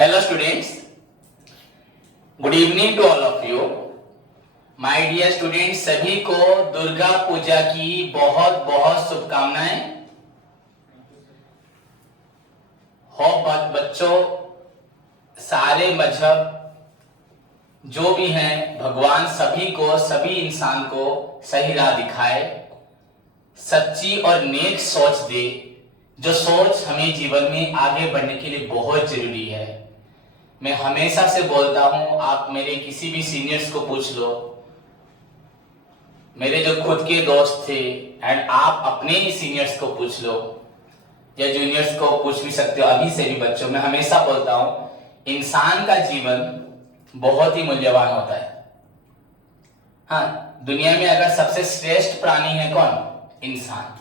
Hello students, good evening to all of you. My dear students, सभी को दुर्गा पूजा की बहुत बहुत शुभकामनाएं। हो बच्चों, सारे मजहब जो भी हैं, भगवान सभी को, सभी इंसान को सही राह दिखाए, सच्ची और नेक सोच दे, जो सोच हमें जीवन में आगे बढ़ने के लिए बहुत जरूरी है। मैं हमेशा से बोलता हूं, आप मेरे किसी भी सीनियर्स को पूछ लो, मेरे जो खुद के दोस्त थे, एंड आप अपने ही सीनियर्स को पूछ लो या जूनियर्स को पूछ भी सकते हो, अभी से भी बच्चों। मैं हमेशा बोलता हूं, इंसान का जीवन बहुत ही मूल्यवान होता है। हाँ, दुनिया में अगर सबसे श्रेष्ठ प्राणी है कौन? इंसान,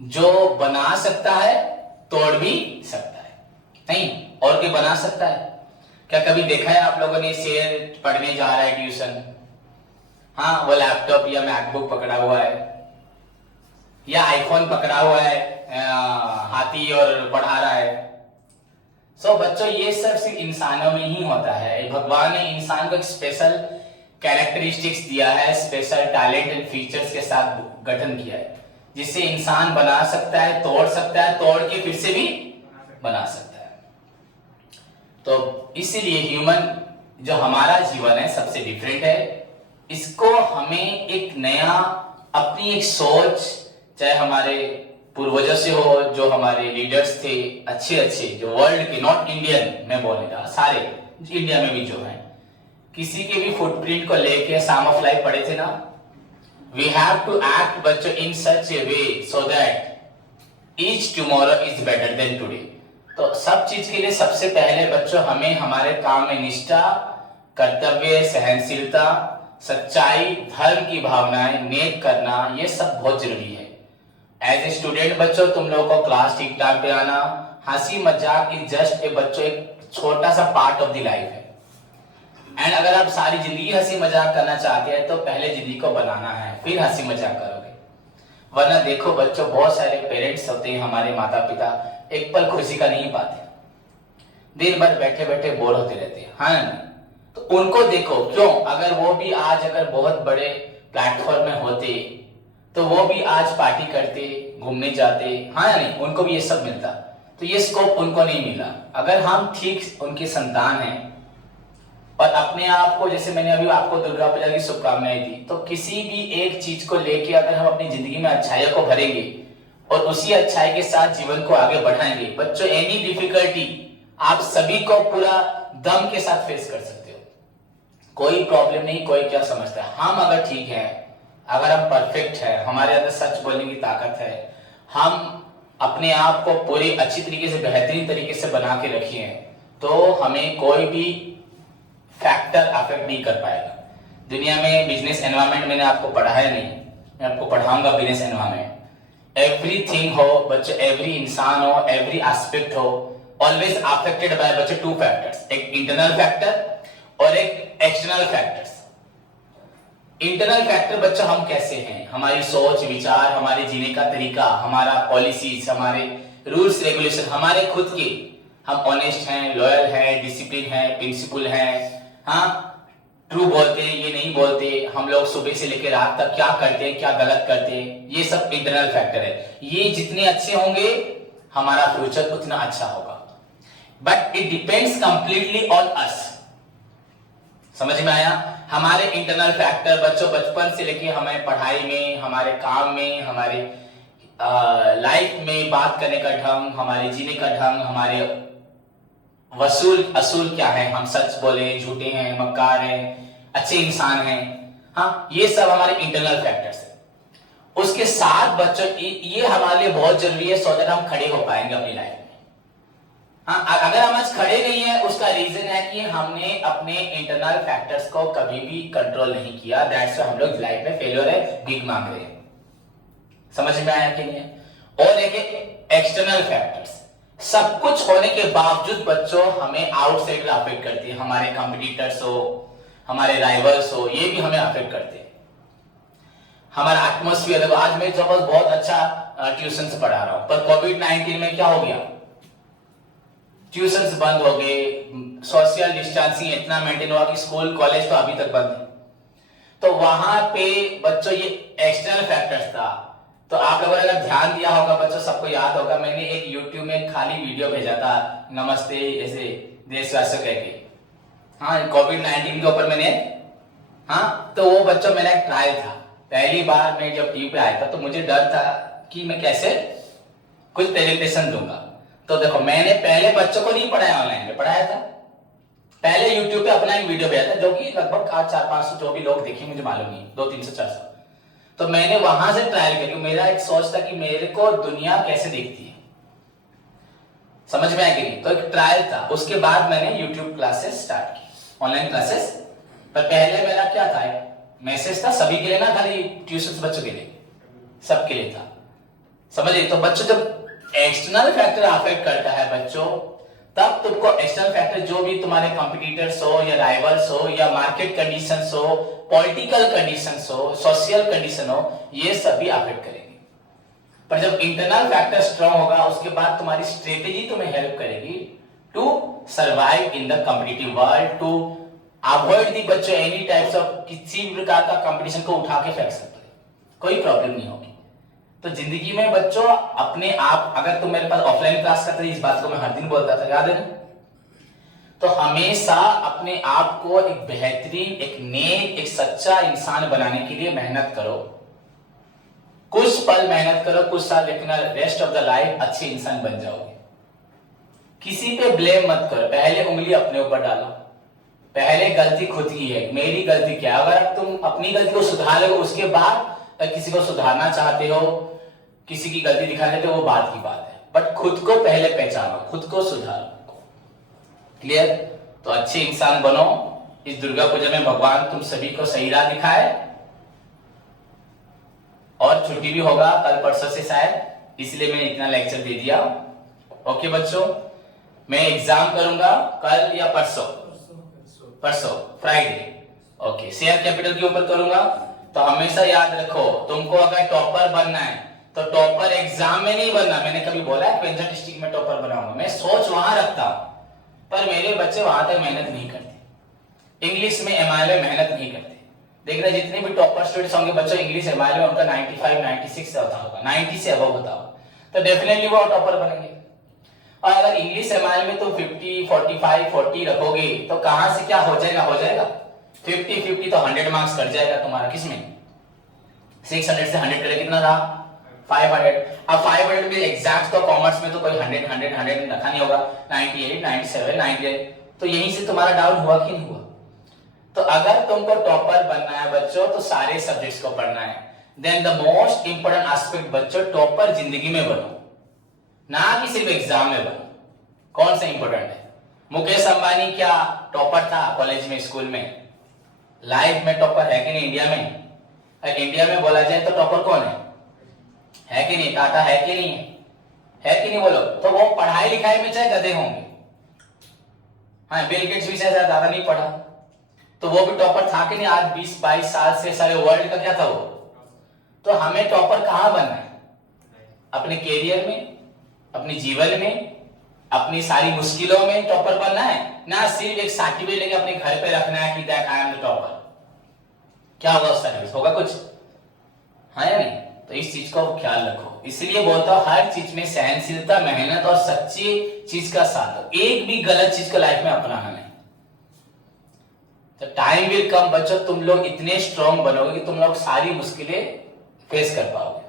जो बना सकता है, तोड़ भी सकता है। नहीं, और कोई बना सकता है क्या? कभी देखा है आप लोगों ने शेर पढ़ने जा रहा है ट्यूशन, हाँ, वो लैपटॉप या मैकबुक पकड़ा हुआ है या आईफोन पकड़ा हुआ है, हाथी और पढ़ा रहा है। सो बच्चों, ये सब सिर्फ इंसानों में ही होता है। भगवान ने इंसान को एक स्पेशल कैरेक्टरिस्टिक्स दिया है, स्पेशल टैलेंट एंड फीचर्स के साथ गठन किया है, जिससे इंसान बना सकता है, तोड़ सकता है, तोड़ के फिर से भी बना सकता है। तो इसीलिए ह्यूमन जो हमारा जीवन है सबसे डिफरेंट है। इसको हमें एक नया, अपनी एक सोच, चाहे हमारे पूर्वजों से हो, जो हमारे लीडर्स थे अच्छे अच्छे, जो वर्ल्ड के, नॉट इंडियन मैं बोल रहा, सारे इंडिया में भी जो है, किसी के भी फुटप्रिंट को लेके साम ऑफ लाइफ पढ़े थे ना, वी हैव टू एक्ट बच्चों in such a way so that each tomorrow is better than today. तो सब चीज के लिए सबसे पहले बच्चों हमें हमारे काम में निष्ठा, कर्तव्य, सहनशीलता, सच्चाई, धर्म की भावनाएं, नेक करना, ये सब बहुत जरूरी है। एज ए स्टूडेंट बच्चों, तुम लोगों को क्लास ठीक टाइम पे आना, हंसी मजाक इज जस्ट ए बच्चों एक छोटा सा पार्ट ऑफ द लाइफ है। एंड अगर आप सारी जिंदगी हंसी मजाक करना चाहते हैं तो पहले जिंदगी को बनाना है, फिर हंसी मजाक करोगे। वरना देखो बच्चों, बहुत सारे पेरेंट्स होते हैं, हमारे माता पिता, एक पल खुशी का नहीं पाते, दिन भर बैठे बैठे बोर होते रहते हैं, हाँ ना? तो उनको देखो, क्यों? अगर वो भी आज अगर बहुत बड़े प्लेटफॉर्म में होते तो वो भी आज पार्टी करते, घूमने जाते, हाँ या नहीं? उनको भी ये सब मिलता। तो ये स्कोप उनको नहीं मिला। अगर हम ठीक उनके संतान हैं और अपने आप को, जैसे मैंने अभी आपको दुर्गा पूजा की शुभकामनाएं दी, तो किसी भी एक चीज को लेके अगर हम अपनी जिंदगी में अच्छाइयों को भरेंगे और उसी अच्छाई के साथ जीवन को आगे बढ़ाएंगे बच्चों, एनी डिफिकल्टी आप सभी को पूरा दम के साथ फेस कर सकते हो। कोई प्रॉब्लम नहीं, कोई क्या समझता है। हम अगर ठीक है, अगर हम परफेक्ट है, हमारे अंदर सच बोलने की ताकत है, हम अपने आप को पूरी अच्छी तरीके से, बेहतरीन तरीके से बना के रखिए, तो हमें कोई भी फैक्टर अफेक्ट नहीं कर पाएगा। दुनिया में बिजनेस एनवायरनमेंट मैंने आपको पढ़ाया नहीं, मैं आपको पढ़ाऊंगा बिजनेस एनवायरनमेंट। एवरीथिंग हो बच्चों, एवरी इंसान हो, एवरी एस्पेक्ट हो, ऑलवेज अफेक्टेड बाय बच्चों टू फैक्टर्स, एक इंटरनल फैक्टर और एक एक्सटर्नल फैक्टर्स। इंटरनल फैक्टर बच्चों हम कैसे हैं, हमारी सोच विचार, हमारे जीने का तरीका, हमारा पॉलिसीज, हमारे रूल्स रेगुलेशन, हमारे खुद के, हम ऑनेस्ट हैं, लॉयल हैं, डिसिप्लिन हैं, प्रिंसिपल हैं, हाँ, ट्रू बोलते हैं, ये नहीं बोलते, हम लोग सुबह से लेकर रात तक क्या करते हैं, क्या गलत करते हैं, ये सब इंटरनल फैक्टर है। ये जितने अच्छे होंगे हमारा फ्यूचर उतना अच्छा होगा। But it depends completely on us. समझ में आया? हमारे इंटरनल फैक्टर बच्चों, बचपन से लेके हमें पढ़ाई में, हमारे काम में, हमारे लाइफ में बात करने का ढंग, हमारे जीने का ढंग, हमारे वसूल असूल क्या है, हम सच बोले, झूठे हैं, मक्कार हैं, अच्छे इंसान हैं, हाँ, ये सब हमारे इंटरनल फैक्टर्स है। उसके साथ बच्चों ये हमारे लिए बहुत जरूरी है, सो दैट हम खड़े हो पाएंगे अपनी लाइफ में। हाँ, अगर हम आज खड़े नहीं है, उसका रीजन है कि हमने अपने इंटरनल फैक्टर्स को कभी भी कंट्रोल नहीं किया। दैट्स व्हाई हम लोग लाइफ में फेलियर है, भीख मांग रहे हैं। समझ में आया कि नहीं? और एक एक्सटर्नल फैक्टर्स, सब कुछ होने के बावजूद बच्चों हमें आउटसाइड अफेक्ट करती है। हमारे कॉम्पिटिटर्स हो, हमारे राइवल्स हो, ये भी हमें अफेक्ट करते हैं। हमारा एटमोस्फियर देखो, आज मैं जब बहुत अच्छा ट्यूशन से पढ़ा रहा हूं, पर कोविड-19 में क्या हो गया? ट्यूशंस बंद हो गए, सोशल डिस्टेंसिंग इतना मेंटेन हुआ कि स्कूल कॉलेज तो अभी तक बंद है। तो वहां पे बच्चों ये एक्सटर्नल फैक्टर्स था। तो आप लोगों ने अगर ध्यान दिया होगा बच्चों, सबको याद होगा, मैंने एक यूट्यूब में खाली वीडियो भेजा था, नमस्ते ऐसे देशवासियों कह के, हाँ कोविड-19 के ऊपर मैंने, हाँ तो वो बच्चों मेरा एक ट्रायल था। पहली बार मैं जब टीवी पे आया था तो मुझे डर था कि मैं कैसे कुछ प्रेजेंटेशन दूंगा। तो देखो मैंने पहले बच्चों को नहीं पढ़ाया ऑनलाइन में, पढ़ाया था पहले यूट्यूब पे अपना एक वीडियो भेजा था, जो कि लगभग 400-500 जो भी लोग देखे मुझे मालूम नहीं, 200-300-400। तो मैंने वहां से ट्रायल किया। मेरा एक सोच था कि मेरे को दुनिया कैसे देखती है, समझ में आएगी नहीं, तो एक ट्रायल था। उसके बाद मैंने यूट्यूब क्लासेस स्टार्ट की, ऑनलाइन क्लासेस। पर पहले मेरा क्या था, मैसेज था सभी के लिए ना, खाली ट्यूशन बच्चों के लिए, सबके लिए था, समझिए। तो बच्चों जब एक्सटर्नल फैक्टर अफेक्ट करता है बच्चों, तब तुमको एक्सटर्नल फैक्टर जो भी तुम्हारे कॉम्पिटिटर्स हो या राइवल्स हो या मार्केट कंडीशंस हो, पॉलिटिकल कंडीशंस हो, सोशल कंडीशन हो, ये सभी अफेक्ट करेंगे। पर जब इंटरनल फैक्टर स्ट्रांग होगा, उसके बाद तुम्हारी स्ट्रेटेजी तुम्हें हेल्प करेगी to survive in the competitive world, to avoid the बच्चों एनी टाइप्स ऑफ, किसी भी प्रकार का कंपटीशन को उठा के फेंक सकते हो, कोई प्रॉब्लम नहीं होगी। तो जिंदगी में बच्चों अपने आप, अगर तुम मेरे पास ऑफलाइन क्लास करते, इस बात को मैं हर दिन बोलता था, याद है ना, तो हमेशा अपने आप को एक बेहतरीन, एक नेक, एक सच्चा इंसान बनाने के लिए मेहनत करो। कुछ पल मेहनत करो, कुछ साल, लेकिन रेस्ट ऑफ द लाइफ अच्छे इंसान बन जाओगे। किसी पे ब्लेम मत करो, पहले उंगली अपने ऊपर डालो, पहले गलती खुद की है, मेरी गलती क्या है। अगर तुम अपनी गलती को सुधार लो, उसके बाद किसी को सुधारना चाहते हो, किसी की गलती दिखाना चाहते हो, वो बात की बात है, बट खुद को पहले पहचानो, खुद को सुधारो। क्लियर? तो अच्छे इंसान बनो। इस दुर्गा पूजा में भगवान तुम सभी को सही राह दिखाए। और छुट्टी भी होगा कल परसों से शायद, इसलिए मैंने इतना लेक्चर दे दिया। ओके बच्चों, मैं एग्जाम करूंगा कल या परसों, फ्राइडे। ओके, शेयर कैपिटल के ऊपर करूंगा। तो हमेशा याद रखो, तुमको अगर टॉपर बनना है तो टॉपर एग्जाम में नहीं बनना। मैंने कभी बोला है पेंशन डिस्ट्रिक्ट में टॉपर बनाऊंगा, मैं सोच वहां रखता हूं, पर मेरे बच्चे वहां तक मेहनत नहीं करते। इंग्लिश में एमआईएल में मेहनत नहीं करते। देख रहे जितने भी टॉपर स्टूडेंट्स होंगे बच्चों, इंग्लिश एमआईएल में उनका 95-96 से होता होगा, 90 से अबव होता होगा, तो डेफिनेटली वो टॉपर बनेंगे। और अगर इंग्लिश एमआईएल में तुम 50, 45, 40 रखोगे तो कहां से क्या हो जाएगा, 50-50 तो 100 मार्क्स कट जाएगा तुम्हारा। किसमें? 600 से 100 करे कितना रहा? 500। अब 500 में एग्जैक्ट तो कॉमर्स में तो कोई 100 रखा नहीं होगा, 98, 97, 98, तो यहीं से तुम्हारा डाउन हुआ कि नहीं हुआ? तो अगर तुमको टॉपर बनना है बच्चों, तो सारे सब्जेक्ट्स को पढ़ना है। Then the most important aspect बच्चों, टॉपर जिंदगी में बनो, ना कि सिर्फ एग्जाम में बनो। कौन सा इंपोर्टेंट है? मुकेश अंबानी क्या टॉपर था कॉलेज में, स्कूल में? लाइफ में टॉपर है कि नहीं इंडिया में? अगर इंडिया में बोला जाए तो टॉपर कौन है कि नहीं? टाटा है कि नहीं है कि नहीं बोलो? तो वो पढ़ाई लिखाई में चाहे गधे होंगे, हाँ बिल गेट्स भी शायद ज्यादा नहीं पढ़ा, तो वो भी टॉपर था कि नहीं? आज 20-22 साल से सारे वर्ल्ड का क्या था वो। तो हमें टॉपर कहां बनना है? अपने कैरियर में, अपने जीवन में, अपनी सारी मुश्किलों में टॉपर बनना है, ना सिर्फ एक सर्टिफिकेट लेके अपने घर पे रखना है कि that I am the topper. क्या होगा उस सर्टिफिकेट? होगा कुछ? हाँ या नहीं? तो इस चीज को ख्याल रखो। इसलिए बोलता हूं हर चीज में सहनशीलता, मेहनत और सच्ची चीज का साथ दो। एक भी गलत चीज को लाइफ में अपनाना नहीं। तो टाइम विल कम बच्चों, तुम लोग इतने स्ट्रांग बनोगे कि तुम लोग सारी मुश्किलें फेस कर पाओगे।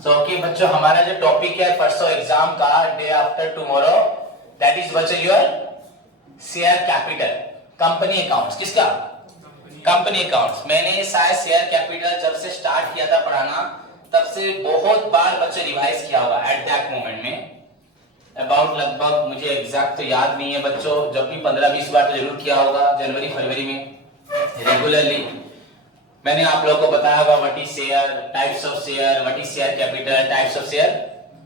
तो ओके बच्चों, हमारा जो टॉपिक है परसों एग्जाम का, day after tomorrow, that is बच्चों your share capital, company accounts. किसका? Company accounts. मैंने शायद शेयर कैपिटल जब से स्टार्ट किया था पढ़ाना, तब से बहुत बार बच्चे रिवाइज किया होगा एट दैट मोमेंट में। अबाउट लगभग मुझे एग्जैक्ट तो याद नहीं है बच्चों, जब भी 15-20 बार तो जरूर किया होगा, जनवरी फरवरी में रेगुलरली। मैंने आप लोगों को बताया होगा what is share, types of share, what is share capital, types of share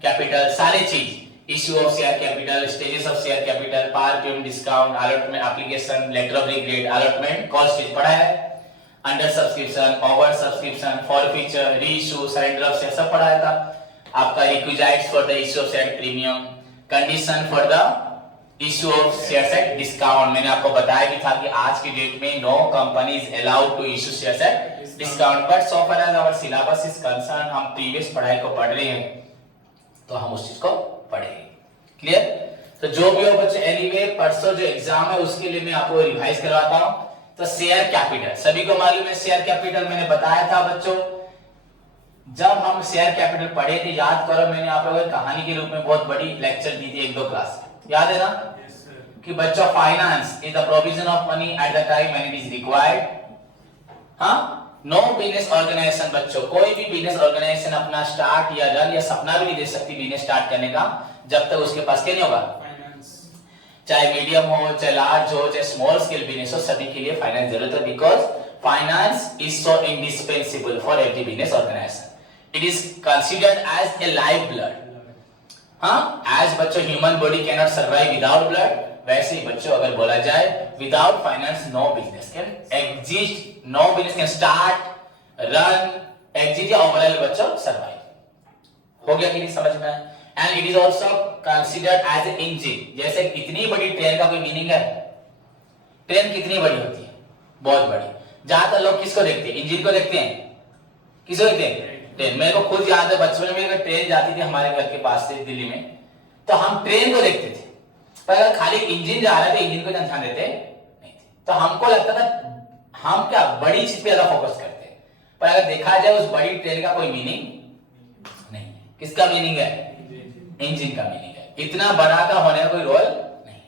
capital, सारे चीज, issue of share capital, stages of share capital, par payment, discount, allotment, application, letter of regret, allotment, call stage पढ़ा है, under subscription, over subscription, forfeiture, re issue, surrender of share सब पढ़ाया था। आपका requisites for the issue of share premium, condition for the issue of shares at discount. मैंने आपको बताया भी था कि आज की डेट में no company is allowed to issue shares at discount, but so far as our syllabus is concern, हम प्रीवियस पढ़ाई को पढ़ रहे हैं तो हम उस चीज को पढ़ेंगे। क्लियर? तो जो भी हो बच्चे, एनीवे परसों जो एग्जाम है उसके लिए मैं आपको रिवाइज करवाता हूं। तो शेयर कैपिटल सभी को मालूम है। शेयर कैपिटल मैंने बताया था बच्चों, जब हम शेयर कैपिटल पढ़े थे, याद करो मैंने आप लोगों को कहानी के रूप में बहुत बड़ी लेक्चर दी थी 1-2 क्लास, याद है ना? कि बच्चों finance is the provision of money at the time when it is required. हाँ, नो बिजनेस ऑर्गेनाइजेशन बच्चों, कोई भी बिजनेस ऑर्गेनाइजेशन अपना स्टार्ट या रन या सपना भी नहीं दे सकती बिजनेस स्टार्ट करने का जब तक उसके पास क्या नहीं होगा, चाहे मीडियम हो, चाहे लार्ज हो, चाहे स्मॉल स्केल बिजनेस हो, सभी के लिए फाइनेंस जरूरत है। Because finance is so indispensable for every business organization. It is considered as a life blood. हाँ, एज बच्चों human body can not survive without blood, वैसे ही बच्चों अगर बोला जाए without finance no business can exist, no business can start, run, exist या overall बच्चों सर्वाइव। हो गया कि नहीं समझ में? And it is also considered as a engine. जैसे इतनी बड़ी ट्रेन का कोई मीनिंग है? ट्रेन कितनी बड़ी होती है? बहुत बड़ी। ज्यादातर लोग किसको देखते हैं? इंजन को देखते हैं। किसको देखते हैं? ट्रेन। मेरे को खुद याद है बचपन में अगर ट्रेन जाती थी हमारे घर के पास से दिल्ली में, तो हम ट्रेन को देखते थे, पर अगर खाली इंजन जा रहा है तो इंजन को ध्यान देते नहीं थे। तो हमको लगता था हम क्या बड़ी चीज पे ज्यादा फोकस करते हैं, पर अगर देखा जाए उस बड़ी ट्रेन का कोई मीनिंग नहीं है। किसका मीनिंग है? इंजन का मीनिंग है। इतना बड़ा का होने का कोई रोल नहीं।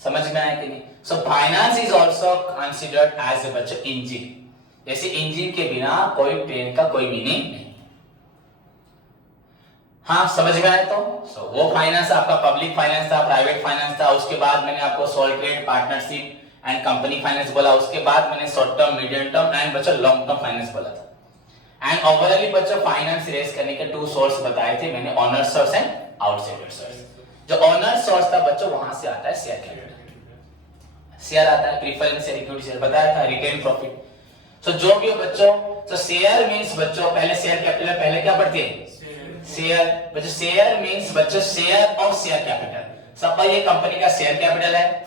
समझ में आया कि नहीं? So finance is also considered as a बच्चों इंजन। जैसे इंजन के बिना कोई ट्रेन का कोई मीनिंग नहीं। हाँ, समझ में आया? तो वो फाइनेंस आपका पब्लिक फाइनेंस था, प्राइवेट फाइनेंस था। उसके बाद मैंने आपको sole trade, partnership and company finance बोला। उसके बाद मैंने short term, medium term and बच्चों लॉन्ग टर्म फाइनेंस बोला था। एंड ओवरऑली बच्चों फाइनेंस रेज करने के 2 सोर्स बताए थे मैंने, owner source and outsider source. जो ओनर सोर्स था बच्चों, वहां से आता है शेयर कैपिटल, शेयर आता है, प्रेफरेंस शेयर, इक्विटी शेयर बताया था, रिटेन प्रॉफिट। सो जो भी हो बच्चों, तो शेयर मींस बच्चों पहले शेयर कैपिटल, पहले क्या पढ़ते हैं? शेयर। बच्चों शेयर मींस बच्चों share of share capital. Suppose ये कंपनी का शेयर कैपिटल है,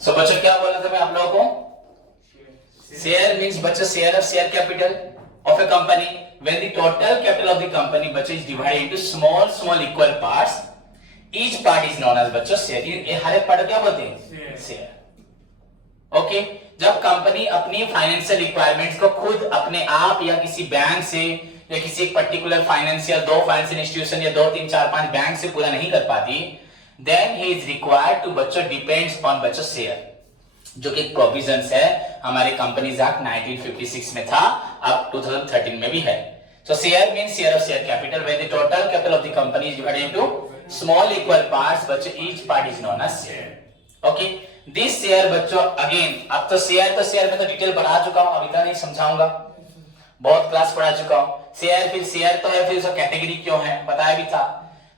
सो बच्चों क्या बोला था मैं आप लोगों को? शेयर मींस बच्चों share of share capital of a company when the total capital of the company बच्चों is divided into small equal parts, each part is known as बच्चों शेयर। ये हर एक पार्ट क्या बोलते हैं? शेयर। ओके, जब कंपनी अपनी फाइनेंशियल रिक्वायरमेंट्स को खुद अपने आप या किसी बैंक से या किसी एक पर्टिकुलर फाइनेंशियल 2 फाइनेंशियल इंस्टीट्यूशन या 2, 3, 4, 5 बैंक से पूरा नहीं कर पाती, then he is required to बच्चों depends on बच्चों शेयर, जो कि प्रोविजंस है हमारे कंपनीज एक्ट 1956 में था, अब 2013 में भी है। So share means share of share capital where the total capital of the company is divided into small equal parts, बच्चों each part is known as share. Okay, this share बच्चों again, अब तो शेयर में तो detail बढ़ा चुका हूं, अभी तक नहीं समझाऊंगा, बहुत क्लास पढ़ा चुका हूं। शेयर फिर शेयर तो है, फिर उसका कैटेगरी क्यों है बताया भी था।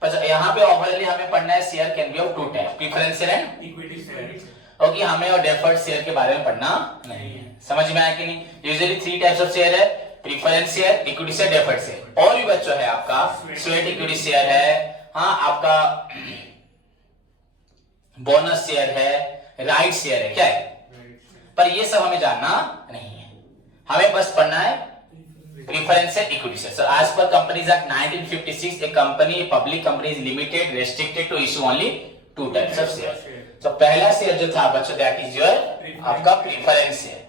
पर यहाँ पे ओवरऑली हमें पढ़ना है share can be of 2 types, preferential and equity share. Okay, हमें और डेफर्ड शेयर के बारे में पढ़ना नहीं है। समझ में आया कि नहीं? यूजुअली 3 टाइप्स ऑफ शेयर है, preference share, equity share, deferred share. और भी बच्चों है आपका स्वेट इक्विटी शेयर है, हाँ आपका बोनस शेयर है, राइट शेयर है, क्या है? पर ये सब हमें जानना नहीं है, हमें बस पढ़ना है preference and equity share. So as per Companies Act 1956, a company, a public company is limited, restricted to issue only 2 types of shares. So पहला शेयर जो था बच्चों that is your आपका प्रेफरेंस शेयर।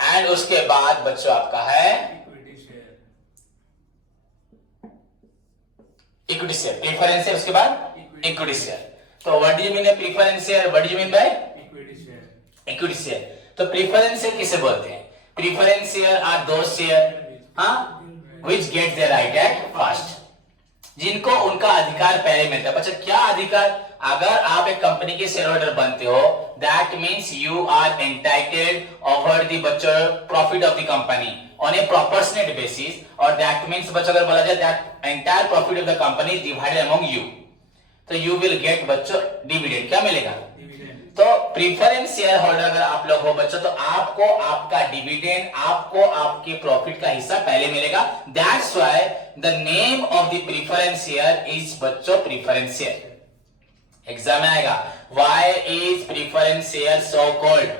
एंड उसके बाद बच्चों आपका है इक्विटी शेयर। प्रेफरेंस है उसके बाद equity share. So what do you mean by preference share? What do you mean by Equity share. equity share? तो preference share किसे बोलते हैं? Preference share are those share, हाँ, which get their right at first. जिनको उनका अधिकार पहले मिलता है. बच्चा क्या अधिकार? अगर आप एक कंपनी के शेयर होल्डर बनते हो, that means you are entitled over the बच्चों profit of the company on a proportionate basis, और that means बच्चों अगर बोला जाए that entire profit of the company is divided among you, तो you will get बच्चों dividend. क्या मिलेगा? तो प्रीफरेंस शेयर होल्डर अगर आप लोग हो बच्चों, तो आपको आपका डिविडेंड, आपको आपके प्रॉफिट का हिस्सा पहले मिलेगा. That's why the name of the preference share is बच्चों प्रीफरेंस शेयर. एग्जाम में आएगा why is preference share so called.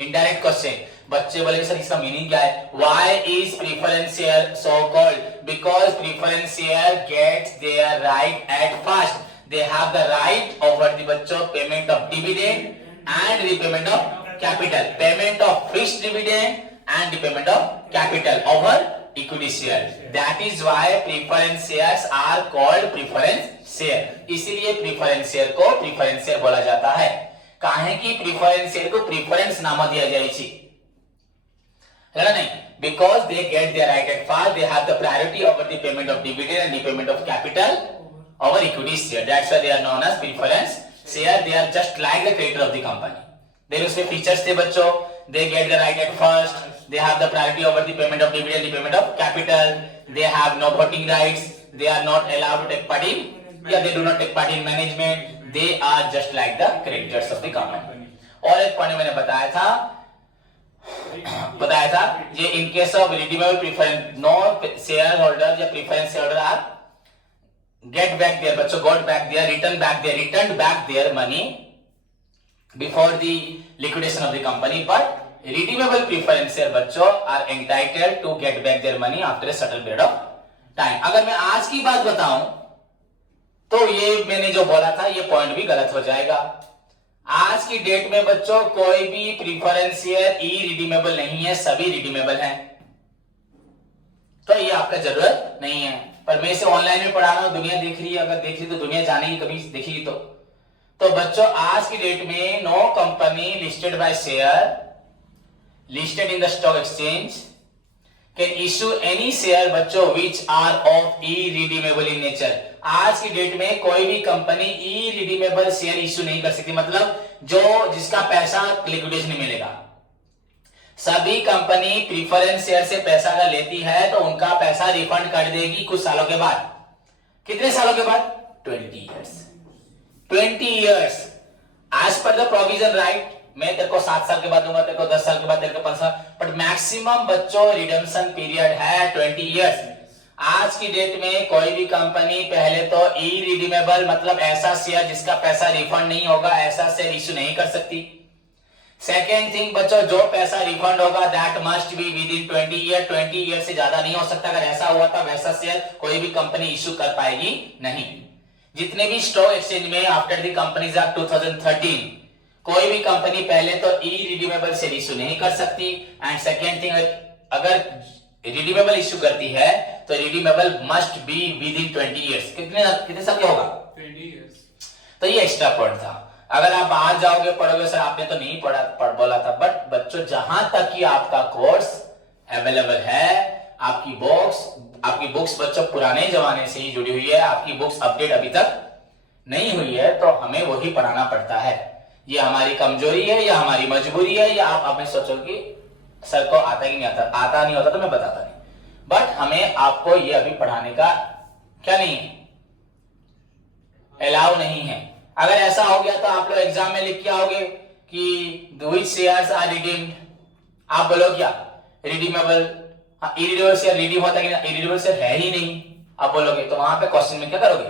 Indirect question. बच्चे बोलेंगे सर इसका मीनिंग क्या है? Why is preference share so called? Because preference share gets their right at first. They have the right over the बच्चों payment of dividend and repayment of capital, payment of fixed dividend and repayment of capital over equity share. That is why preference shares are called preference share. इसीलिए preference share को preference share बोला जाता है. काहे कि preference share को preference नाम दिया जाए छी, है ना नहीं? Because they get their right at first, they have the priority over the payment of dividend and repayment of capital over equity share. That's why they are known as preference share. They are just like the creditor of the company. Then उसके features थे बच्चों. They get the right at first. They have the priority over the payment of dividend, the payment of capital. They have no voting rights. They are not allowed to take part in. Yeah, they do not take part in management. They are just like the creditors of the company. और एक point मैंने बताया था ये in case of redeemable preference, no shareholder या preference shareholder are get back their बच्चों got back their returned back their money before the liquidation of the company, but redeemable preference share बच्चों are entitled to get back their money after a certain period of time. अगर मैं आज की बात बताऊं तो ये मैंने जो बोला था ये पॉइंट भी गलत हो जाएगा. आज की डेट में बच्चों कोई भी प्रीफरेंस शेयर इरिडीमेबल नहीं है, सभी रिडीमेबल हैं. तो ये आपका जरूरत नहीं है. पर मैं इसे ऑनलाइन में पढ़ा रहा हूं, दुनिया देख रही है. अगर देख रही तो दुनिया जानेगी, कभी देखेगी तो बच्चों आज की डेट में no company listed by share listed in the stock exchange can issue any share बच्चों which are of irredeemable in nature. आज की डेट में कोई भी कंपनी इरिडीमेबल शेयर इशू नहीं कर सकती, मतलब जो जिसका पैसा लिक्विडेशन में मिलेगा. सभी कंपनी प्रीफरेंस शेयर से पैसा अगर लेती है तो उनका पैसा रिफंड कर देगी कुछ सालों के बाद. कितने सालों के बाद? 20 years. 20 years as per the provision, right? मैं तेरे को 7 साल के बाद दूंगा, तेरे को 10 साल के बाद, तेरे को 5 साल, बट मैक्सिमम बच्चों रिडेम्पशन पीरियड है 20 years. आज की डेट में कोई भी कंपनी पहले तो इरिडीमेबल मतलब ऐसा शेयर जिसका पैसा रिफंड नहीं होगा, ऐसा शेयर इश्यू नहीं कर सकती. सेकेंड थिंग बच्चों, जो पैसा रिफंड होगा that must be with in 20 year. 20 year से ज्यादा नहीं हो सकता. अगर ऐसा हुआ था वैसा शेयर कोई भी कंपनी इश्यू कर पाएगी नहीं. जितने भी स्टॉक एक्सचेंज में आफ्टर द कंपनीज एक्ट 2013 कोई भी कंपनी पहले तो इरिडीमेबल शेयर इश्यू नहीं कर सकती. एंड सेकेंड थिंग, अगर रिडीमेबल इश्यू करती है तो redeemable must be with in 20 years. कितने साल का होगा? 20 years. तो ये एक्स्ट्रा पॉइंट था. अगर आप बाहर जाओगे पढ़ोगे सर आपने तो नहीं पढ़ा बोला था, बट बच्चों जहां तक कि आपका कोर्स अवेलेबल है, आपकी बुक्स बच्चों पुराने जमाने से ही जुड़ी हुई है, आपकी बुक्स अपडेट अभी तक नहीं हुई है, तो हमें वही पढ़ाना पड़ता है. ये हमारी कमजोरी है या हमारी मजबूरी है, या आप अपने सोचो कि सर को आता ही नहीं आता नहीं होता तो मैं बताता नहीं, बट हमें आपको ये अभी पढ़ाने का क्या नहीं है, अलाउ नहीं है. अगर ऐसा हो गया तो आप लोग एग्जाम में लिख के आओगे कि व्हिच शेयर्स आर रिडीम्ड. आप बोलो क्या रिडीमेबल, इरिडीमेबल शेयर रिडीम होता है कि इरिडीमेबल शेयर है ही नहीं, आप बोलोगे तो वहां पे क्वेश्चन में क्या करोगे?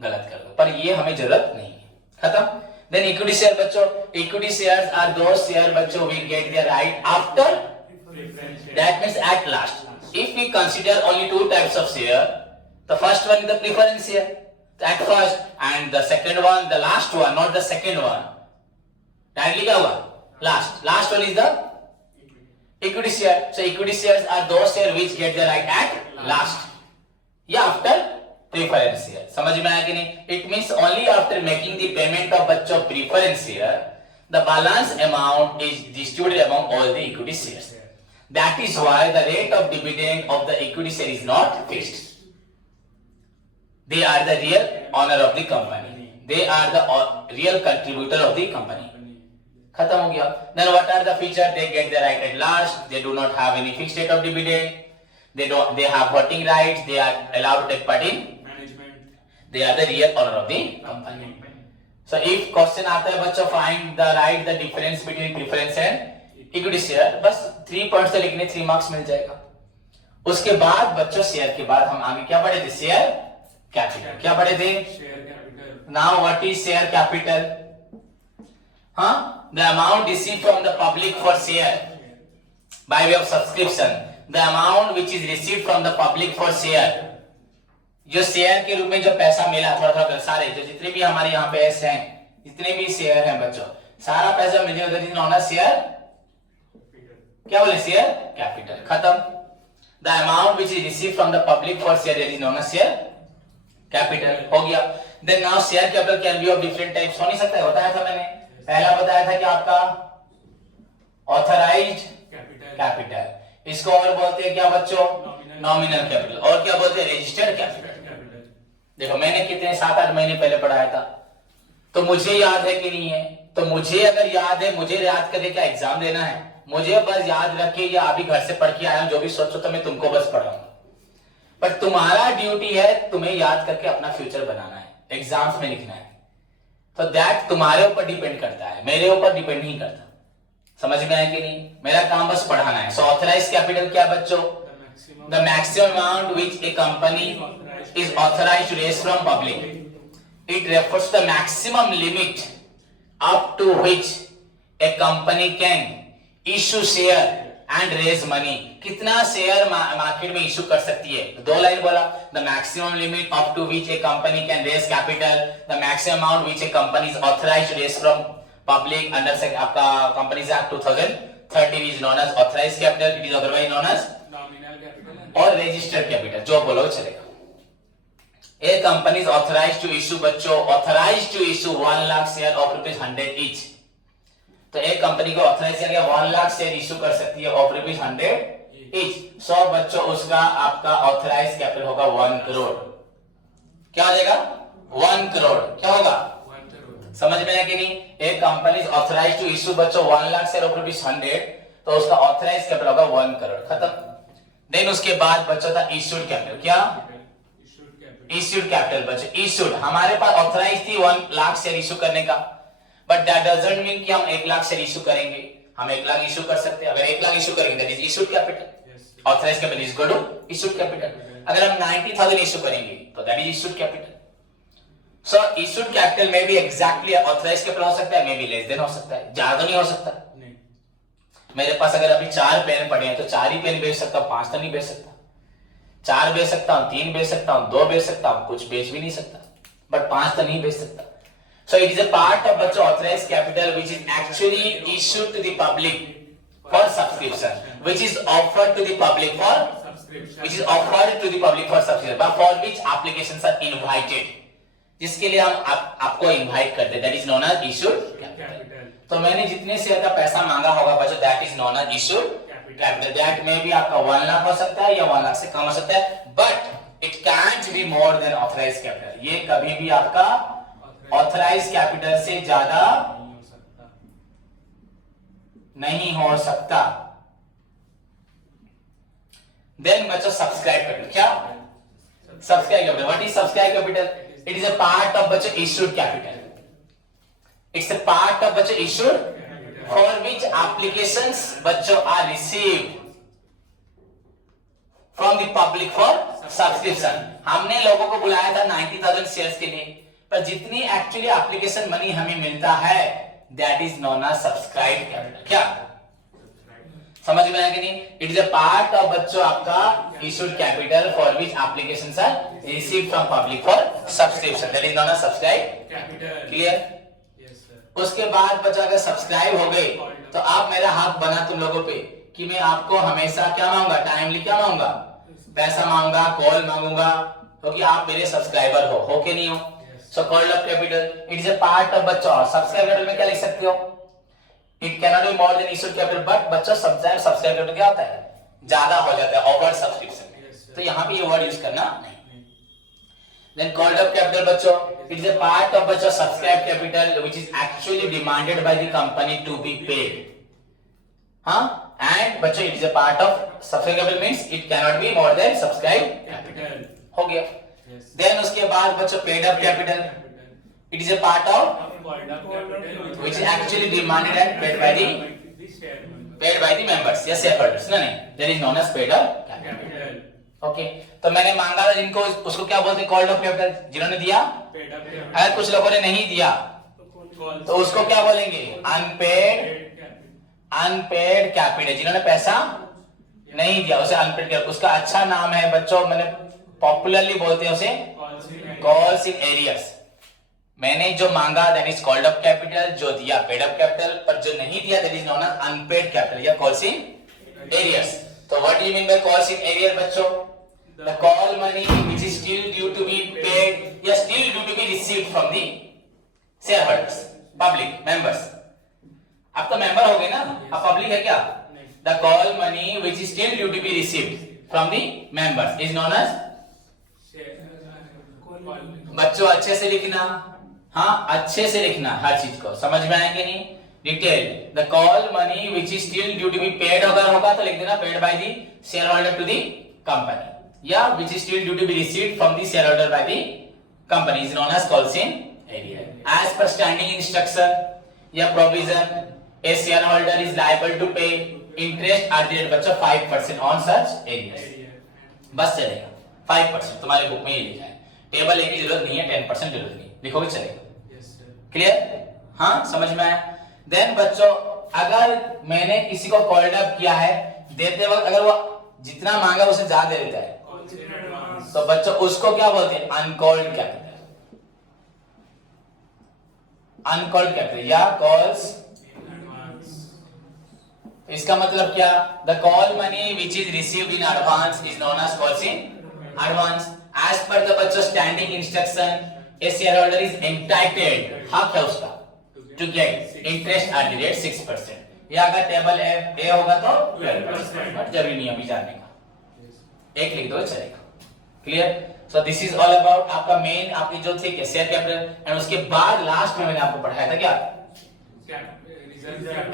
गलत करोगे. पर ये हमें जरूरत नहीं है. खत्म. देन इक्विटी शेयर बच्चों, equity shares are those share बच्चों we get their right after, that means at last. If we consider only two types of share, the first one is the preference share at first and the second one, the last one, not the second one. Directly क्या हुआ? Last one is the equity share. So equity shares are those shares which get the right at last. Yeah, after preference share. समझ में आया कि नहीं? It means only after making the payment of बच्चों preference share the balance amount is distributed among all the equity shares. That is why the rate of dividend of the equity share is not fixed. They are the real owner of the company. They are the real contributor of the company. खत्म हो गया. Then what are the features? They get the right at last. They do not have any fixed rate of dividend. They have voting rights. They are allowed to take part in management. They are the real owner of the company. So if question आता है बच्चों find the right the difference between preference and equity share, बस 3 points से लिखने 3 marks मिल जाएगा. उसके बाद बच्चों शेयर के बाद हम आगे क्या पढ़े थे? Share capital. क्या पढ़े थे? Share capital. Now what is share capital? हाँ, the amount received from the public for share by way of subscription. The amount which is received from the public for share. जो share के रूप में जो पैसा मिला थोड़ा थोड़ा सारे जो जितने भी हमारे यहाँ पे ऐसे हैं जितने भी शेयर हैं बच्चों सारा पैसा मिल जाएगा that is known as share क्या बोले? Share capital. खत्म. The amount which is received from the public for share that is known as share capital. हो गया. Then now share capital can be of different types. हो नहीं सकता है? बताया था मैंने. पहला बताया था कि आपका ऑथराइज्ड कैपिटल. इसको और बोलते हैं क्या बच्चों? Nominal capital. और क्या बोलते हैं? Registered capital. देखो मैंने कितने 7-8 महीने पहले पढ़ाया था तो मुझे याद है कि नहीं है? तो मुझे अगर याद है मुझे याद करके क्या एग्जाम देना है? मुझे बस याद रख के या अभी घर से पढ़ के आया हूं जो भी सोचो तो मैं तुमको बस पढ़ाऊंगा. पर तुम्हारा ड्यूटी है तुम्हें याद करके अपना फ्यूचर बनाना है, एग्जाम्स में लिखना है. तो दैट तुम्हारे ऊपर डिपेंड करता है, मेरे ऊपर डिपेंड नहीं करता. समझ में आया कि नहीं? मेरा काम बस पढ़ाना है. सो ऑथराइज्ड कैपिटल क्या बच्चों? The maximum amount which A company is authorized to raise from public. It refers to the maximum limit up to which a company can issue share and raise money. कितना share market में issue कर सकती है? 2 line बोला. The maximum limit up to which a company can raise capital. The maximum amount which a company is authorized to raise from public under आपका Companies Act 2013 is known as authorized capital. It is otherwise known as nominal capital और registered capital. जो बोलो चलेगा. A company is authorized to issue बच्चों authorized to issue 1 lakh share of ₹100 each. तो एक company को authorise किया गया 1 लाख शेयर इशू कर सकती है ऑफ ₹100 each. 100 बच्चों उसका आपका ऑथराइज कैपिटल होगा 1 करोड़. क्या हो जाएगा? 1 करोड़. क्या होगा? 1 करोड़. समझ में आया कि नहीं? एक company is authorize to issue बच्चों 1 लाख शेयर ऑफ ₹100 तो उसका ऑथराइज कैपिटल होगा 1 करोड़. खत्म. देन उसके बाद बच्चों था इशूड कैपिटल. क्या? इश्यूड कैपिटल बच्चों. इश्यूड हमारे पास ऑथराइज थी 1 लाख शेयर इशू करने का बट दैट डजंट मीन कि हम 1 लाख शेयर इशू करेंगे. हम 1 लाख इशू कर सकते हैं. अगर 1 लाख इशू करेंगे that is issued capital. Authorize capital is equal to issued capital. अगर हम 90,000 इशू करेंगे तो that is issued capital. So issued capital में भी एग्जैक्टली ऑथराइज कैपिटल हो सकता है, मे बी लेस देन हो सकता है, ज्यादा नहीं हो सकता. नहीं. मेरे पास अगर अभी 4 पेन पड़े हैं तो 4 ही पेन बेच सकता हूं, 5 तो नहीं बेच सकता. 4 बेच सकता हूं, 3 बेच सकता हूं, 2 बेच सकता हूं, कुछ बेच भी नहीं सकता बट 5 तो नहीं बेच सकता. So it is a part of बच्चों authorised capital which is actually issued to the public for subscription which is offered to the public for subscription for which applications are invited. जिसके लिए हम आपको invite करते हैं that is known as issued capital. तो मैंने जितने share का पैसा मांगा होगा बच्चों that is known as issued capital. That में भी आपका 1 लाख हो सकता है या 1 लाख से कम हो सकता है but it cantt be more than authorised capital. ये कभी भी आपका ऑथराइज्ड कैपिटल से ज्यादा नहीं हो सकता. देन बच्चों सब्सक्राइब कैपिटल. क्या? Subscribe capital. What is subscribe capital? It is a part of बच्चों issued capital. It's a part of बच्चों इशूड for which applications बच्चों are received from the public for subscription. हमने लोगों को बुलाया था 90,000 शेयर्स के लिए पर जितनी एक्चुअली एप्लीकेशन मनी हमें मिलता है that is known as subscribed capital. क्या? समझ में आया कि नहीं? It is a part of बच्चों आपका issued capital for which applications are received from public for subscription that is known as subscribe capital. Clear? उसके बाद बच्चा अगर सब्सक्राइब हो गए तो आप मेरा हक बना तुम लोगों पे कि मैं आपको हमेशा क्या मांगूंगा? टाइमली क्या मांगूंगा? पैसा मांगूंगा, कॉल मांगूंगा, हो कि आप मेरे सब्सक्राइबर हो कि नहीं हो। So called up capital it is a part of बच्चों। सब्सक्राइब कैपिटल में क्या लिख सकते हो, it can not be more than issued capital, but बच्चों सब्सक्राइब कैपिटल क्या होता है, ज्यादा हो जाता है ओवर सब्सक्रिप्शन में, तो यहाँ पे ये वर्ड यूज करना नहीं। Then called up capital बच्चों it is a part of बच्चों subscribe capital which is actually demanded by the company to be paid, हाँ, and बच्चों it is a part of subscribe capital means it cannot be more than subscribe capital, हो गया। Then उसके बाद बच्चों paid up capital it is a part of which is actually demanded and paid by the members, yes shareholders, नहीं that is known as paid up capital, okay. तो मैंने मांगा था जिनको, उसको क्या बोलते हैं, कॉल्ड अप कैपिटल, जिन्होंने दिया। अगर कुछ लोगों ने नहीं दिया तो उसको क्या बोलेंगे, अनपेड कैपिटल, जिन्होंने पैसा नहीं दिया उसे अनपेड कैपिटल। उसका अच्छा नाम है बच्चों, मैंने पॉपुलरली बोलते हैं उसे कॉल्स इन एरियर्स। मैंने जो मांगा that is called up capital, जो दिया पेड अप कैपिटल, पर जो नहीं दिया that is known as unpaid capital या कॉल्स इन एरियर्स। तो what do you mean by calls in arrear बच्चों, the call money which is still due to be paid या still due to be received from the shareholders, public members। आप तो member हो गए ना, अब public है क्या। the call money which is still due to be received from the members is known as, बच्चों अच्छे से लिखना, हाँ अच्छे से लिखना, हर चीज को समझ में आया कि नहीं, detail. the call money which is still due to be paid अगर होगा तो लिख देना paid by the shareholder to the company, या which is still due to be received from the shareholder by the company is known as calls in area। as per standing instruction या provision a shareholder is liable to pay interest at the rate बच्चों 5% on such areas, बस चलेगा 5%, तुम्हारे book में ये लिखा है, table लेने की जरूरत नहीं है, 10% जरूरत नहीं, लिखोगे चलेगा, क्लियर, हाँ समझ में आया। देन बच्चों अगर मैंने किसी को कॉल्ड अप किया है, देते वक्त अगर वो जितना मांगा उसे ज्यादा दे देता है तो बच्चों उसको क्या बोलते हैं, अनकॉल्ड कैपिटल, अनकॉल्ड कैपिटल या कॉल्स। इसका मतलब क्या, the call money which is received in advance is known as calls in advance. As पर द बच्चों standing instruction a share is entitled, हाँ क्या उसका, to get interest at the rate 6%, या अगर टेबल ए होगा तो 12%, जरूरी नहीं अभी जानने का, एक लिख दो चलेगा, clear. So this is all about आपका मेन, आपकी जो थी शेयर कैपिटल, एंड उसके बाद लास्ट में मैंने आपको पढ़ाया था क्या,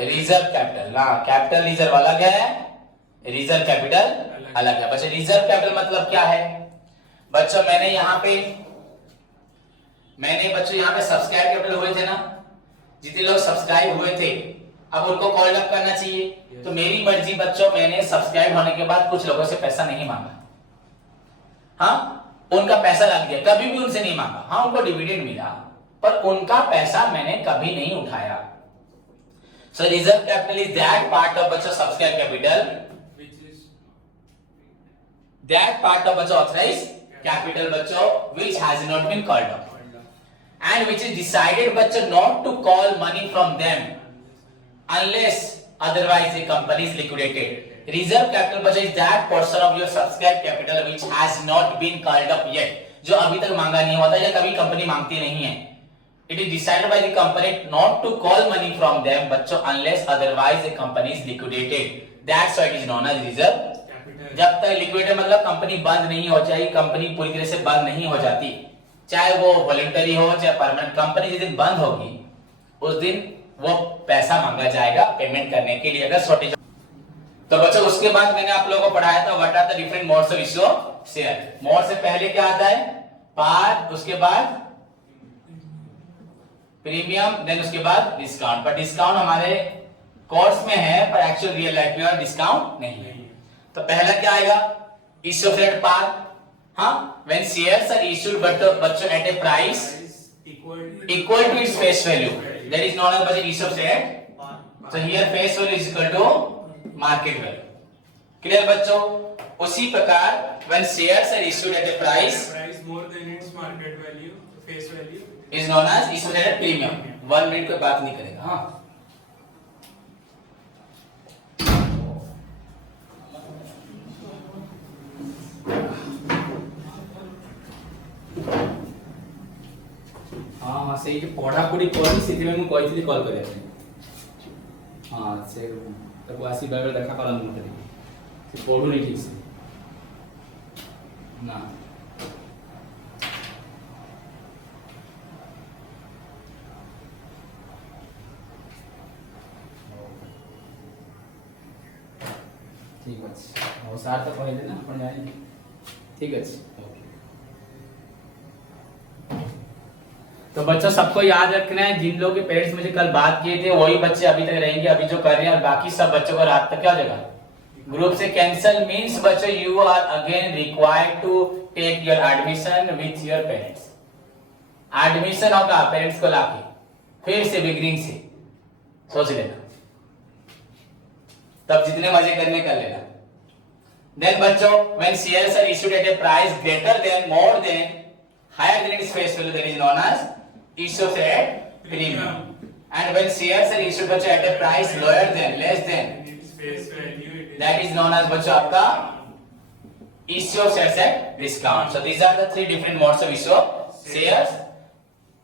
रिजर्व कैपिटल। हाँ कैपिटल रिजर्व अलग है, रिजर्व कैपिटल अलग है। बच्चों रिजर्व कैपिटल मतलब क्या है, बच्चों मैंने यहाँ पे सब्सक्राइब कैपिटल हुए थे ना, जितने लोग सब्सक्राइब हुए थे अब उनको कॉल अप करना चाहिए, तो मेरी मर्जी बच्चों, मैंने सब्सक्राइब होने के बाद कुछ लोगों से पैसा नहीं मांगा, हाँ उनका पैसा लग गया, कभी भी उनसे नहीं मांगा, हाँ उनको डिविडेंड मिला पर उनका पैसा मैंने कभी नहीं उठाया। So reserve capital is that part of बच्चों subscribe capital, that part of बच्चों ऑथराइज कैपिटल बच्चों which has not been called up and which is decided बच्चों not to call money from them unless otherwise the company is liquidated। Reserve capital बच्चों is that portion of your subscribed capital which has not been called up yet, जो अभी तक मांगा नहीं होता या कभी कंपनी मांगती नहीं है। It is decided by the company not to call money from them बच्चों unless otherwise the company is liquidated, that's why it is known as reserve capital। जब तक लिक्विडेट मतलब कंपनी बंद नहीं हो जाएगी, कंपनी पूरी तरह से बंद नहीं हो जाती, चाहे वो वॉलंटरी हो चाहे परमानेंट, कंपनी जिस दिन बंद होगी उस दिन वो पैसा मांगा जाएगा पेमेंट करने के लिए अगर शॉर्टेज। तो बच्चों उसके बाद मैंने आप लोगों को पढ़ाया था what are the different modes of issue of share. Mode से पहले क्या आता है, पार, उसके बाद प्रीमियम, देन उसके बाद डिस्काउंट। पर डिस्काउंट हमारे कोर्स में है पर एक्चुअल रियल लाइफ में डिस्काउंट नहीं है। तो पहला क्या आएगा, इश्यू ऑफ शेयर पार, हाँ व्हेन शेयर्स आर इश्यूड बच्चों at a price equal to its face value, that is known as issue of share. So here face value is equal to market value. Clear बच्चों? उसी प्रकार when shares are issued at a price more than its market value, face value is known as issued at a premium. 1 minute कोई बात नहीं करेगा, हाँ। ସେଇଠି ପଢାପଢି କରି ସେଥିପାଇଁ ମୁଁ କହିଥିଲି କଲ୍ କରିବା ପାଇଁ। ହଁ ସେ ତାକୁ ଆସି ବେଳେ ଦେଖା କରନ୍ତୁ ମୋତେ, ସେ ପଢୁନି ଠିକ ସେ ନା। ठीक ଅଛି, ହଉ ସାର୍ ତ କହିଲେ ନା ଆପଣ ଜାଣିଲେ, ଠିक ଅଛି। तो बच्चों सबको याद रखना है, जिन लोगों के पेरेंट्स मुझे कल बात किए थे वही बच्चे अभी तक रहेंगे, अभी जो कर रहे हैं, और बाकी सब बच्चों को रात तक क्या हो जाएगा, ग्रुप से कैंसिल। मींस बच्चों you are again required to take your admission with your parents. Admission होगा पेरेंट्स को लाके फिर से बिगिनिंग से सोच लेना, तब जितने मजे करने कर लेना। देन बच्चों when shares are issued at a price greater than more than higher than its face value, that is known as issue at premium. And when shares are issued बच्चों at a price lower than, less than its face value, that is known as बच्चों आपका issue of shares at discount. So these are the three different modes of issue of shares.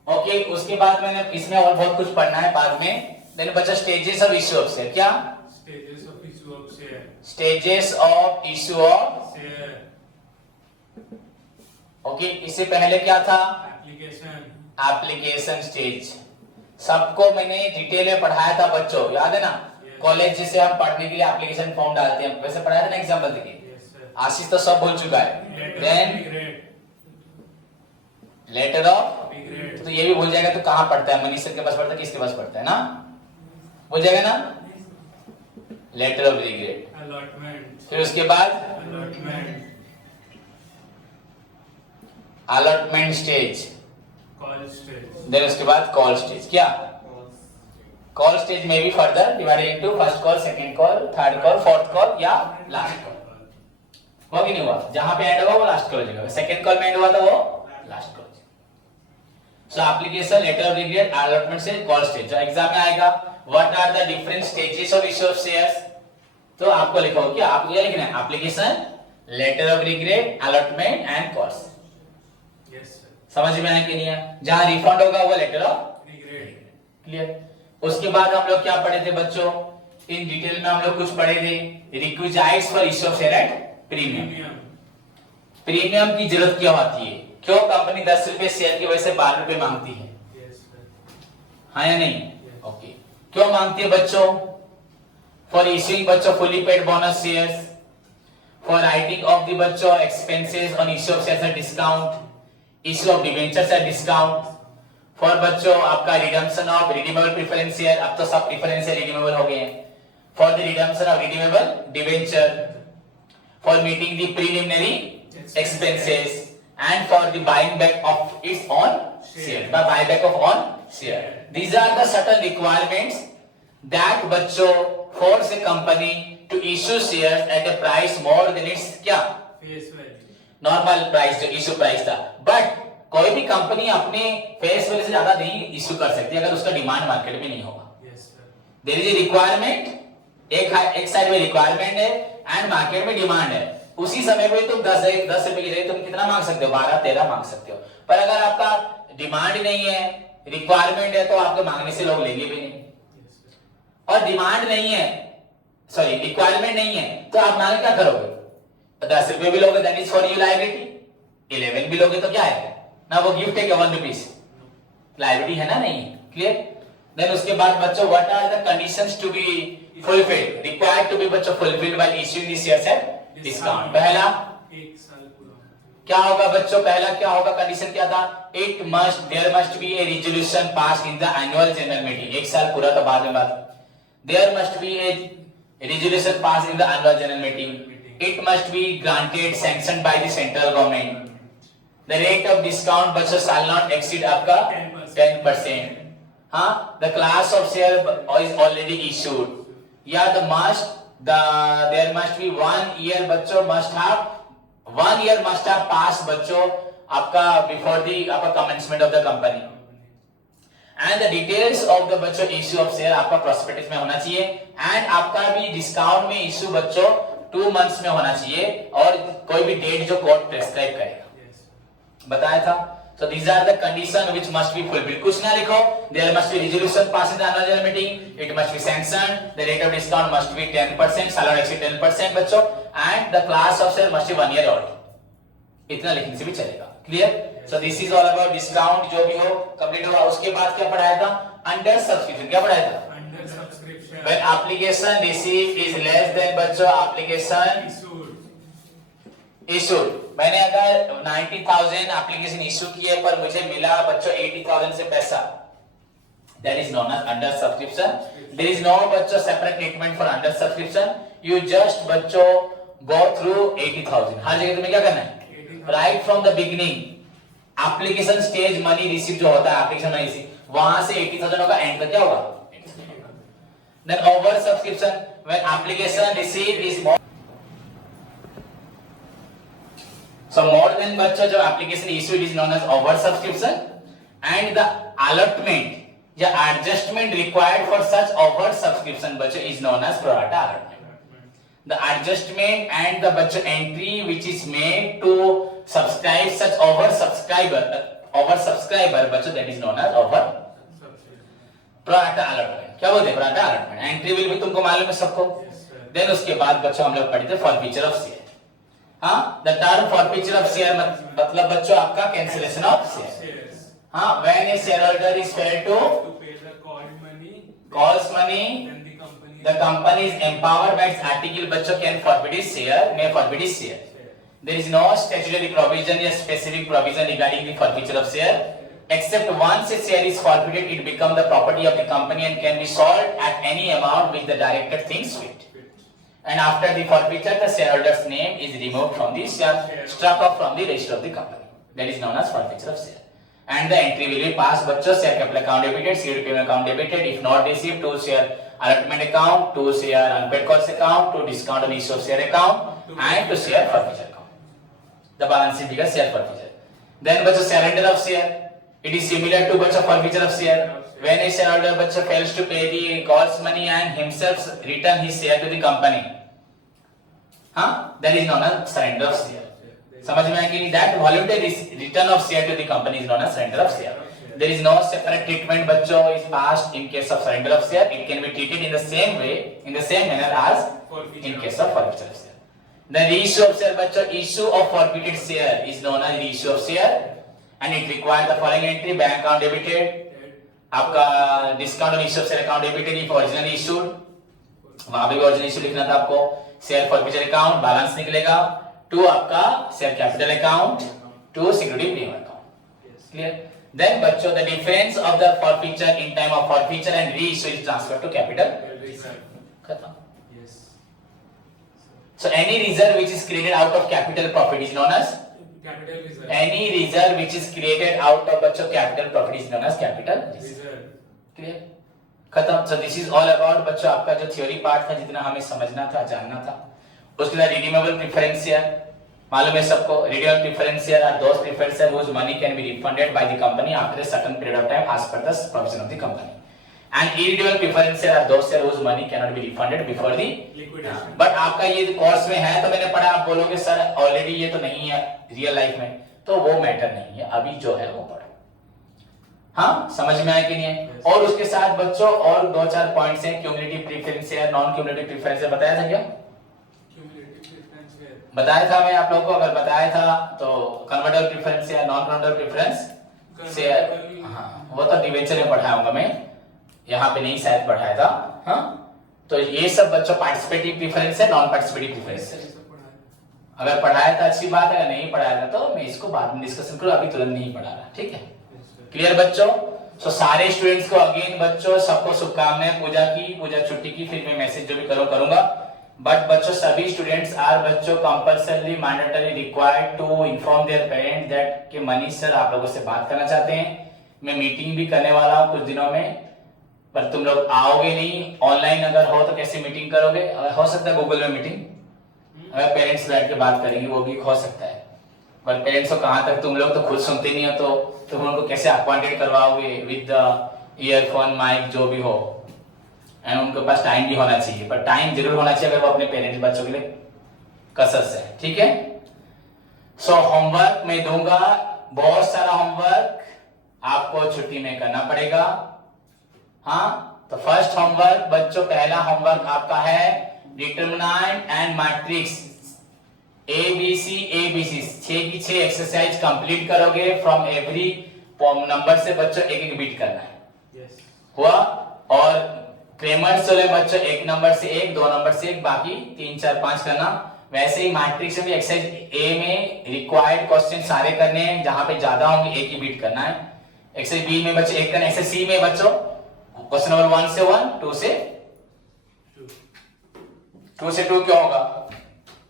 Okay, उसके बाद मैंने इसमें और बहुत कुछ पढ़ना है बाद में। Then बच्चों stages of issue of share, क्या stages of issue of share, stages of issue of share, okay इससे पहले क्या था, एप्लीकेशन स्टेज। सबको मैंने डिटेल में पढ़ाया था बच्चों, याद है ना। कॉलेज से हम पढ़ने के लिए एप्लीकेशन फॉर्म डालते हैं, वैसे पढ़ाया था ना एग्जाम्पल देके। आशीष तो सब भूल चुका है। देन लेटर ऑफ, तो ये भी भूल जाएगा तो कहाँ पढ़ता है, मनीष सर के पास पढ़ता है, किसके पास पढ़ता है ना, भूल जाएगा ना। लेटर ऑफ रिग्रेट, अलॉटमेंट, फिर उसके बाद allotment stage, call stage, then उसके बाद कॉल स्टेज। क्या कॉल स्टेज में भी further divided into first call, second call, third call, fourth call या लास्ट कॉल। हुआ कि नहीं हुआ, जहां पे एंड हुआ वो लास्ट कॉल हो जाएगा, सेकंड कॉल में एंड हुआ था वो last call. So application, letter of regret, allotment stage, call stage. जो एग्जाम में आएगा what are the different stages of issue of shares, तो आपको लिखा हो क्या, आपको ये लिखना है application, letter of regret, allotment and call. समझ में आया कि नहीं है। जहां रिफंड होगा वो लेटर ऑफ रिग्रेट, क्लियर। उसके बाद हम लोग क्या पढ़े थे बच्चों, इन डिटेल में हम लोग कुछ पढ़े थे, requisites for issue of share at premium. Premium की जरूरत क्यों आती है, क्यों कंपनी 10 रुपए शेयर की वजह से 12 रुपए मांगती है, हाँ या नहीं, ओके क्यों मांगती है बच्चों, फॉर इश्यूइंग बच्चों fully paid bonus shares, for writing off the बच्चों expenses on issue of shares at discount, issue of debentures at discount, for बच्चों आपका redemption of redeemable preference share, अब तो सब प्रेफरेंस शेयर रिडीमेबल हो गए हैं, for the redemption of redeemable debenture, for meeting the preliminary expenses and for the buying back of its own share, by buyback of own share. These are the certain requirements that बच्चों force a company to issue shares at a price more than its क्या face value, normal price जो issue price था। But कोई भी company अपने face value से ज्यादा नहीं इश्यू कर सकती अगर उसका डिमांड मार्केट में नहीं होगा। देयर इज ए रिक्वायरमेंट, एक साइड में रिक्वायरमेंट है एंड मार्केट में डिमांड है, उसी समय पे तुम 10 रुपए की जगह तुम कितना मांग सकते हो, 12-13 मांग सकते हो। पर अगर आपका डिमांड नहीं है, रिक्वायरमेंट है, तो आपके मांगने से लोग लेंगे भी नहीं, और डिमांड नहीं है, सॉरी रिक्वायरमेंट नहीं है, तो आप मांगे क्या करोगे, 10 रुपए भी लोगे that is for you liability, 11 भी लोगे तो क्या है ना, वो गिफ्ट है क्या 1 रुपीस, लायबिलिटी है ना, नहीं, क्लियर। देन उसके बाद बच्चों what are the conditions to be fulfilled, required to be बच्चों fulfilled by issuing the shares at discount. पहला 1 साल पूरा क्या होगा बच्चों, पहला क्या होगा, कंडीशन क्या था, there must be a resolution pass in the annual general meeting, 1 साल पूरा तो बाद में बात, there must be a resolution passed in the annual general meeting, it must be granted sanctioned by the central government, the rate of discount बच्चों shall not exceed आपका 10%, हाँ, the class of share is already issued, या there must be 1 year बच्चों must have passed बच्चों आपका before the आपका commencement of the company, and the details of the बच्चों issue of share आपका prospectus में होना चाहिए, and आपका भी डिस्काउंट में इश्यू बच्चों 2 months में होना चाहिए, और कोई भी डेट जो कोर्ट प्रेस्क्राइब करेगा, बताया था। So these are the condition which must be fulfilled. कुछ ना लिखो. There must be resolution passed in the annual general meeting. It must be sanctioned. The rate of discount must be 10%. सालाना exceed 10% बच्चों. And the class of share must be 1 year old. इतना लिखने से भी चलेगा. Clear? So this is all about discount जो भी हो complete होगा. उसके बाद क्या पढ़ाया था? Under subscription. क्या पढ़ाया था? Under subscription. When application received is less than बच्चों application issued. मैंने अगर 90,000 एप्लीकेशन इशू किए पर मुझे मिला बच्चों 80,000 से पैसा, that is known as under subscription. There is no बच्चों separate treatment for under subscription. You just बच्चों go through 80,000. हर जगह तुम्हें क्या करना है? Right from the beginning, application stage money receive जो होता है application money receive, वहां से 80,000 होगा, end तक क्या होगा? Then over subscription, when application received is more. So more than बच्चों जो application issued is known as over subscription, and the allotment या adjustment required for such over subscription बच्चों is known as pro rata allotment. The adjustment and the बच्चों entry which is made to subscribe such over subscriber बच्चों that is known as over pro rata allotment. क्या बोलते हैं pro rata allotment? Entry will भी तुमको मालूम है सबको. Then उसके बाद बच्चों हम लोग पढ़ते हैं forfeiture of share. हाँ, the term forfeiture of share मतलब बच्चों आपका cancellation of share. हाँ, when a shareholder is failed to pay the calls money, then the company is empowered by its article बच्चों can forfeit his share, may forfeit his share. There is no statutory provision or specific provision regarding the forfeiture of share, except once a share is forfeited, it becomes the property of the company and can be sold at any amount which the director thinks fit. And after the forfeiture, the shareholder's name is removed from the share, struck off from the register of the company. That is known as forfeiture of share. And the entry will be passed, bachcho, share capital account debited, seed payment account debited, if not received, to share allotment account, to share unpaid cost account, to discount on issue of share account, and to share forfeiture account. The balance sheet because share forfeiture. Then bachcho, surrender of share. It is similar to bachcho forfeiture of share. When a shareholder bachcho fails to pay the calls money and himself return his share to the company, that is known as surrender of share. समझ में आया कि that voluntary return of share to the company is known as surrender of share. There is no separate treatment बच्चों is passed in case of surrender of share. It can be treated in the same way, in the same manner as in case of forfeiture of share. The reissue of share बच्चों, issue of forfeited share is known as reissue of share, and it requires the following entry: bank account debited, आपका discount on issue of share account debited if originally issued, वहाँ पे भी original issue लिखना था आपको, share forfeiture account balance निकलेगा, to आपका share capital account, to security premium account. Clear? Then बच्चों, the difference of the forfeiture in time of forfeiture and reissue is transferred to capital. खत्म. Yes. So any reserve which is created out of capital profit is known as Capital reserve. any reserve which is created out of बच्चों capital profit is known as capital reserve. Clear? खत्म. So this is all about बच्चों आपका जो theory part था, जितना हमें समझना था, जानना था. उसके बाद redeemable preference share मालूम है सबको. redeemable preference share are those preference share whose money can be refunded by the company after a certain period of time as per the provision of the company. And irredeemable preference share are those share whose money cannot be refunded before the Liquidation. but आपका ये course में है तो मैंने पढ़ा, आप बोलोगे sir already ये तो नहीं है रियल लाइफ में, तो वो मैटर नहीं है, अभी जो है वो पढ़ो. हाँ, समझ में आया कि नहीं है? और उसके साथ बच्चों और दो चार पॉइंट्स हैं. Cumulative preference share, non cumulative preference share बताया था क्या? Cumulative preference share. बताया था मैं आप लोगों को. अगर बताया था तो convertible preference share, non convertible preference share, हाँ वो तो डिवेंचर में पढ़ाऊंगा मैं, यहाँ पे नहीं शायद पढ़ाया था. हाँ, तो ये सब बच्चों पार्टिसिपेटिव प्रेफरेंस है, नॉन पार्टिसिपेटिव प्रेफरेंस है. अगर पढ़ाया था अच्छी बात है, अगर नहीं पढ़ाया था तो मैं इसको बाद में डिस्कशन करूँ, अभी तुरंत नहीं पढ़ा रहा. ठीक है, क्लियर बच्चों? तो सारे स्टूडेंट्स को अगेन बच्चों सबको शुभकामनाएं. पूजा की, पूजा छुट्टी की, फिर मैं मैसेज जो भी करूंगा. बट बच्चों सभी स्टूडेंट्स आर बच्चों compulsory mandatory required to inform their parents that कि मनीष सर आप लोगों से बात करना चाहते हैं. मैं मीटिंग भी करने वाला हूँ कुछ दिनों में, पर तुम लोग आओगे नहीं. ऑनलाइन अगर हो तो कैसे मीटिंग करोगे? हो सकता है गूगल में मीटिंग, अगर पेरेंट्स बैठ के बात करेंगे वो भी हो सकता है. पर पेरेंट्स को कहाँ तक, तुम लोग तो खुद सुनते नहीं हो, तो तुम उनको कैसे अपॉइंटेड करवाओगे विद द ईयरफोन माइक जो भी हो. एंड उनके पास टाइम भी होना चाहिए, पर टाइम जरूर होना चाहिए अगर वो अपने पेरेंट्स बच्चों के लिए कसर से. ठीक है, सो होमवर्क मैं दूंगा बहुत सारा होमवर्क आपको छुट्टी में करना पड़ेगा। हाँ, तो फर्स्ट होमवर्क बच्चों, पहला होमवर्क आपका है डिटरमिनेंट एंड मैट्रिक्स एबीसी 6 की 6 एक्सरसाइज कंप्लीट करोगे। फ्रॉम एवरी नंबर से बच्चों एक एक बीट करना है। Yes. हुआ? और क्रेमर सोले बच्चों 1 नंबर से 1, 2 नंबर से 1, बाकी 3, 4, 5 करना। वैसे ही मैट्रिक्स में भी एक्सरसाइज ए में रिक्वायर्ड क्वेश्चन सारे करने हैं, जहां पे ज्यादा होंगे एक ही बीट करना है। एक्सरसाइज बी में बच्चों 1 करना है। एक्सरसाइज सी में बच्चों क्वेश्चन नंबर 1 से 1, 2 से 2 क्या होगा?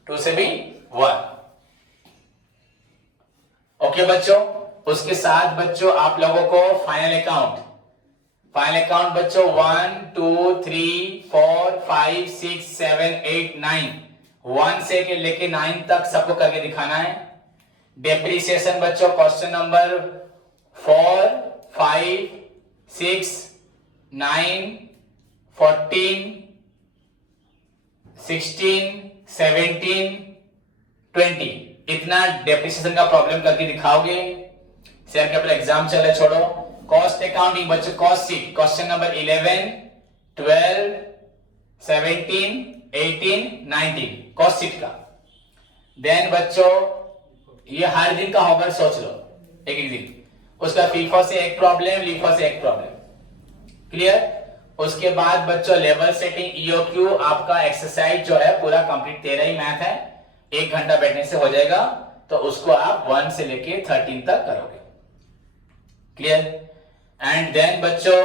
2 से भी 1। ओके बच्चों, उसके साथ बच्चों आप लोगों को फाइनल अकाउंट बच्चों 1 2 3 4 5 6 7 8 9 1 से लेके 9 तक सबको करके दिखाना है। डेप्रिसिएशन बच्चों क्वेश्चन नंबर 4 5 6 9 14 16 17 20 इतना डेप्रिसिएशन का प्रॉब्लम करके दिखाओगे। शेयर कैपिटल एग्जाम चले, छोड़ो। कॉस्ट अकाउंटिंग बच्चों, cost sheet question number 11 12 17 18 19 cost sheet का। देन बच्चों ये हर दिन का होमवर्क सोच लो, एक दिन उसका फीफो से एक प्रॉब्लम, लीफो से एक प्रॉब्लम। क्लियर? उसके बाद बच्चों लेवल सेटिंग ईओक्यू आपका एक्सरसाइज जो है पूरा कंप्लीट 13 ही मैथ है, 1 घंटा बैठने से हो जाएगा। तो उसको आप 1 से लेके 13 तक करोगे। क्लियर? एंड देन बच्चों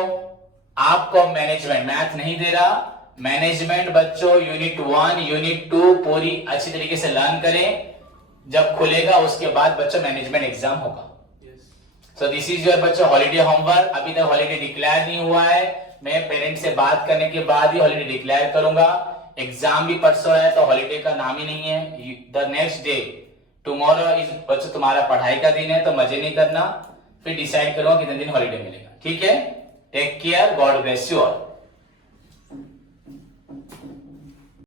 आपको मैनेजमेंट मैथ नहीं दे रहा, मैनेजमेंट बच्चों यूनिट 1 यूनिट 2 पूरी अच्छी तरीके से लर्न करें। जब खुलेगा उसके बाद बच्चों मैनेजमेंट एग्जाम होगा। सो दिस इज योर बच्चों हॉलीडे होमवर्क। अभी तक हॉलीडे डिक्लेयर नहीं हुआ है, मैं पेरेंट्स से बात करने के बाद ही हॉलीडे डिक्लेयर करूंगा। एग्जाम भी परसों है तो हॉलीडे का नाम ही नहीं है। The next day tomorrow is बच्चों तुम्हारा पढ़ाई का दिन है, तो मजे नहीं करना, फिर डिसाइड करो कितने दिन हॉलीडे मिलेगा। ठीक है? Take care, God bless you all.